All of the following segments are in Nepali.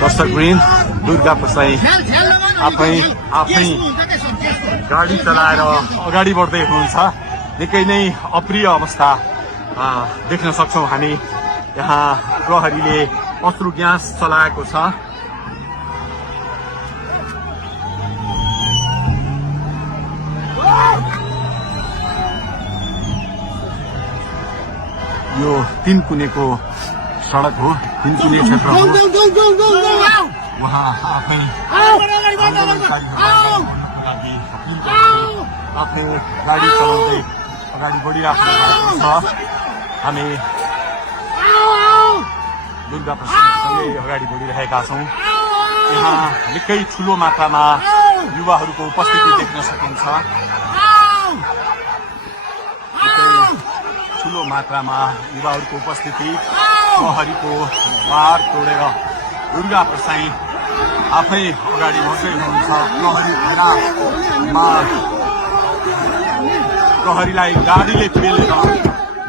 दर्शकवृन्द दुर्गा प्रसाई आफै गाडी चलाएर अगाडि बढ्दै हुनुहुन्छ। निकै नै अप्रिय अवस्था देख्न सक्छौं हामी। यहाँ प्रहरीले अश्रु ग्यास चलाएको छ। यो तीनकुनेको सडक हो, तीनकुने क्षेत्र हो। उहाँ आफै गाडी चलाउँदै अगाडि बढिराख्नु भएको छ। हामी दुर्गा प्रसादसँगै अगाडि बढिरहेका छौँ। यहाँ निकै ठुलो मात्रामा युवाहरूको उपस्थिति देख्न सकिन्छ। ठुलो मात्रामा युवाहरूको उपस्थिति, प्रहरीको बार तोडेर दुर्गा प्रसाई आफै अगाडि बढ्दै हुनुहुन्छ। प्रहरीलाई गाडीले पेलेर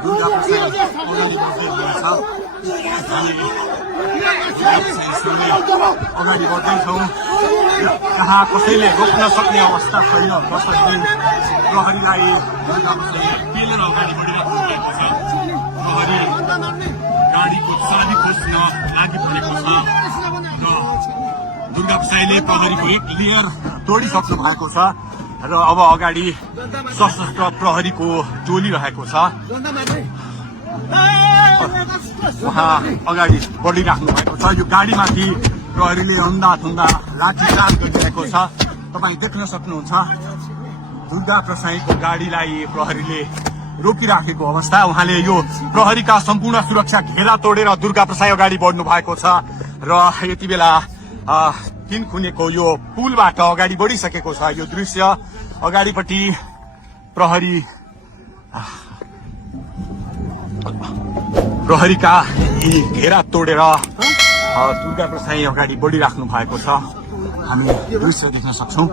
दुर्गा प्रसाई अगाडि बढ्दै हुनुहुन्छ। अगाडि बढ्दैछौँ। यहाँ कसैले रोक्न सक्ने अवस्था छैन। दर्शकवृन्द प्रहरीलाई दुर्गा प्रसाई पेलेर अगाडि बढिरहेको छ। प्रहरी गाडीको चाबी खोज्न लागि परेको छ र दुर्गा प्रसाईले प्रहरीको एक लेयर तोडिसक्नु भएको छ र अब अगाडि सशस्त्र प्रहरीको टोली रहेको छ। उहाँ अगाडि बढिराख्नु भएको छ। यो गाडीमाथि प्रहरीले अन्धाधुन्दा लाठीचार्ज गरिरहेको छ। तपाईँ देख्न सक्नुहुन्छ दुर्गा प्रसाईको गाडीलाई प्रहरीले रोकिराखेको अवस्था। उहाँले यो प्रहरीका सम्पूर्ण सुरक्षा घेरा तोडेर दुर्गा प्रसाई अगाडि बढ्नु भएको छ र यति बेला तीनकुनेको यो पुलबाट अगाडि बढिसकेको छ। यो दृश्य अगाडिपट्टि प्रहरीका यी घेरा तोडेर दुर्गा प्रसाई अगाडि बढिराख्नु भएको छ। हामी दृश्य देख्न सक्छौं।